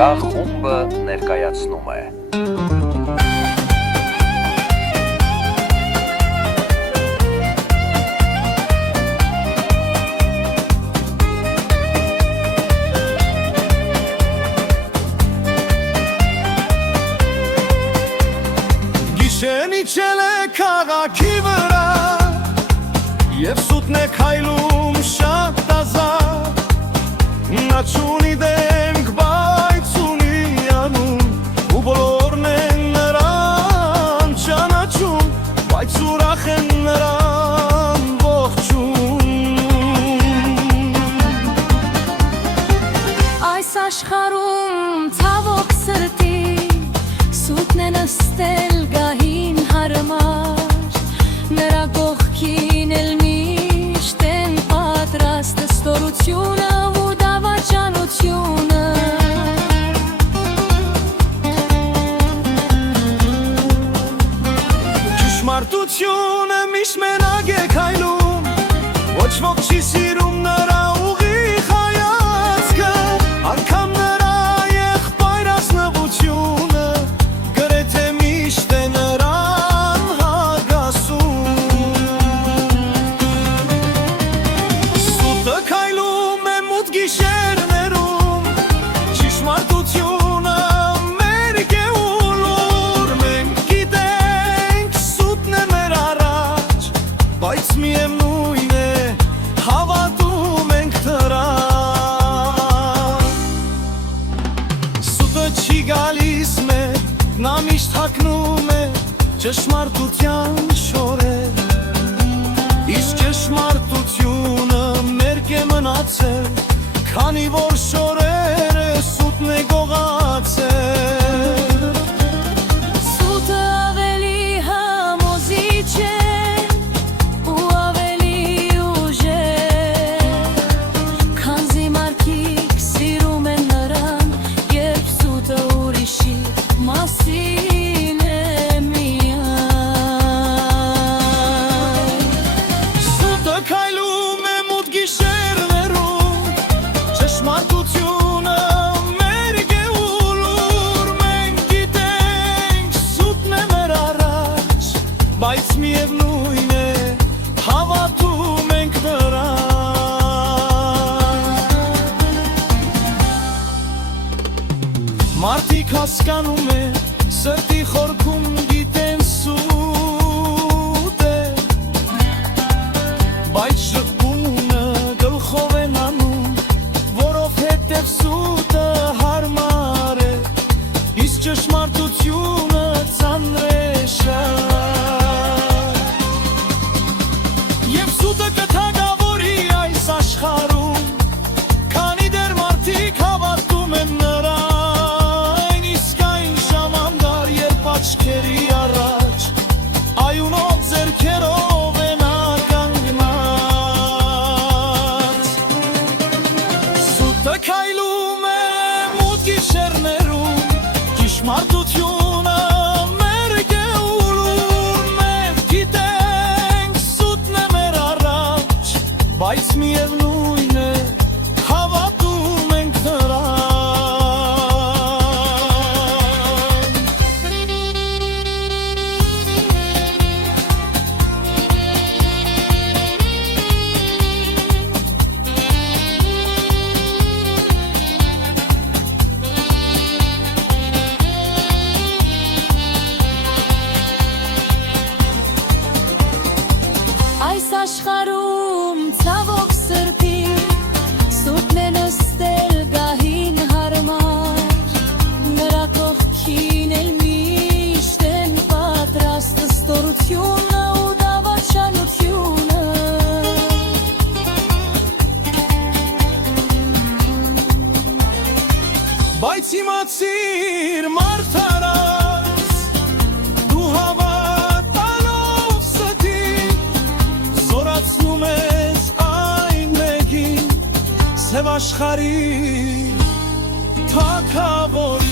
Գաղ խումբը ներկայացնում է Գիշեն իջել է քաղաքի վրա և սուտն է քայլում շատ ազատ Նա չունի դեմք, բայց ունի անուն ու բոլորն են նրան ճանաչում բայց ուրախ են նրան ողջունում Այս աշխարհում ցավոք սրտի սուտն է նստել գահին հարմար Նրա կողքին էլ միշտ են պատրաստ ստորությունը ու դավաճանությունը Ճշմարտությունը միշտ մենակ է քայլում Ոչ ոք չի սիրում նրա ուղիղ հայացքը Անգամ նրա եղբայր ազնվությունը Գրեթե միշտ է նրան հագասում Սուտը քայլում է մութ գիշերներում Ճշմարտությունը մերկ է ու լուր Մենք գիտենք սուտն է մեր առաջ Բայց միևնույն է հավատում ենք դրան Սուտը չի գալիս մեր Նա միշտ հագնում է ճշմարտության շորեր Իսկ ճշմարտությունը մերկ է մնացել Քանի որ շորերը սուտն է գողացել Սուտը ավելի համոզիչ է ու ավելի ուժեղ Քանզի մարդիկ սիրում են նրան Երբ սուտը ուրիշի մասին է միայն Սուտը քայլում է մութ գիշերներում Ճշմարտությունը մերկ է ու լուր Մենք գիտենք սուտն է մեր առաջ Բայց միևնույն է հավատում ենք դրան Մարդիկ հասկանում են սրտի խորքում գիտեն սուտ է Բայց շփումը գլխով են անում Որովհետև սուտը հարմար է Իսկ ճշմարտությունը ծանր է շատ Եվ սուտը կթագավորի այս աշխարհում Քանի դեռ մարդիկ հավատում են նրան Իսկ այն ժամանդար երբ աչքերի առաջ Այունով ձեռքերով են ականգնած Սուտը քայլում է մութ գիշերներում Ճշմարտությունը մերկ է ու լուր Մենք գիտենք սուտն է մեր առաջ Բայց միևնույն է հավատում ենք նրան Այս աշխարհում ցավոք սրտի սուտն է նստել գահին հարմար Նրա կողքին էլ միշտ են պատրաստ ստորությունը ու դավաճանությունը Բայց իմացիր մարդ արած Դու հավատալով ստին Զորացնում ես այն մեկին Սև աշխարհի թագավորի